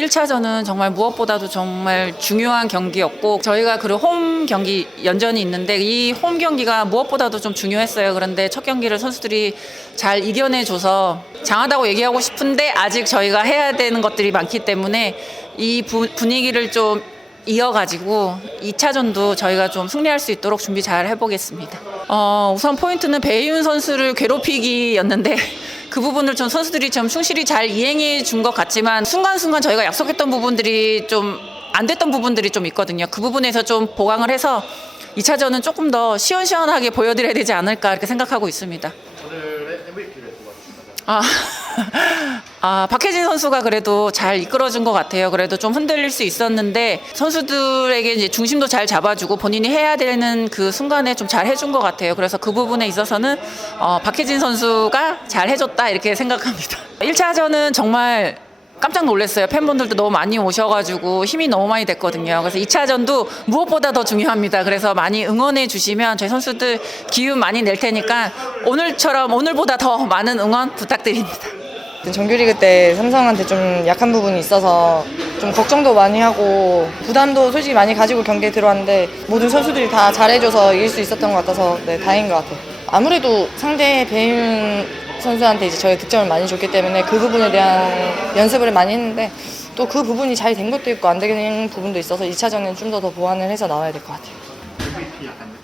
1차전은 정말 무엇보다도 정말 중요한 경기였고 저희가 그리고 홈 경기 연전이 있는데 이 홈 경기가 무엇보다도 좀 중요했어요. 그런데 첫 경기를 선수들이 잘 이겨내줘서 장하다고 얘기하고 싶은데 아직 저희가 해야 되는 것들이 많기 때문에 이 부- 분위기를 좀 이어가지고 2차전도 저희가 좀 승리할 수 있도록 준비 잘 해보겠습니다. 어, 우선 포인트는 배희훈 선수를 괴롭히기였는데 그 부분을 좀 선수들이 좀 충실히 잘 이행해 준 것 같지만 순간순간 저희가 약속했던 부분들이 좀 안 됐던 부분들이 좀 있거든요. 그 부분에서 좀 보강을 해서 2차전은 조금 더 시원시원하게 보여드려야 되지 않을까 이렇게 생각하고 있습니다. 아, 아, 박혜진 선수가 그래도 잘 이끌어준 것 같아요. 그래도 좀 흔들릴 수 있었는데 선수들에게 이제 중심도 잘 잡아주고 본인이 해야 되는 그 순간에 좀 잘 해준 것 같아요. 그래서 그 부분에 있어서는 어, 박혜진 선수가 잘 해줬다 이렇게 생각합니다. 1차전은 정말 깜짝 놀랐어요. 팬분들도 너무 많이 오셔가지고 힘이 너무 많이 됐거든요. 그래서 2차전도 무엇보다 더 중요합니다. 그래서 많이 응원해 주시면 저희 선수들 기운 많이 낼 테니까 오늘처럼 오늘보다 더 많은 응원 부탁드립니다. 정규리그 때 삼성한테 좀 약한 부분이 있어서 좀 걱정도 많이 하고 부담도 솔직히 많이 가지고 경기에 들어왔는데 모든 선수들이 다 잘해줘서 이길 수 있었던 것 같아서 네, 다행인 것 같아요. 아무래도 상대 배윤 선수한테 이제 저희 득점을 많이 줬기 때문에 그 부분에 대한 연습을 많이 했는데 또 그 부분이 잘 된 것도 있고 안 되는 부분도 있어서 2차전은 좀 더 더 보완을 해서 나와야 될 것 같아요.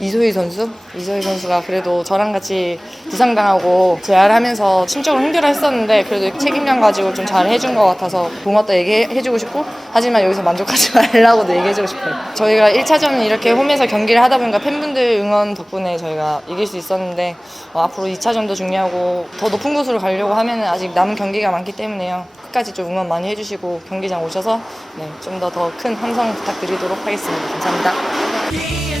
이소희 선수? 이소희 선수가 그래도 저랑 같이 부상당하고 재활을 하면서 심적으로 힘들어 했었는데 그래도 책임감 가지고 좀 잘 해준 것 같아서 고맙다 얘기해주고 싶고 하지만 여기서 만족하지 말라고도 얘기해주고 싶어요. 저희가 1차전은 이렇게 홈에서 경기를 하다 보니까 팬분들 응원 덕분에 저희가 이길 수 있었는데 어, 앞으로 2차전도 중요하고 더 높은 곳으로 가려고 하면 아직 남은 경기가 많기 때문에요. 끝까지 좀 응원 많이 해주시고 경기장 오셔서 네, 좀 더 더 큰 함성 부탁드리도록 하겠습니다. 감사합니다.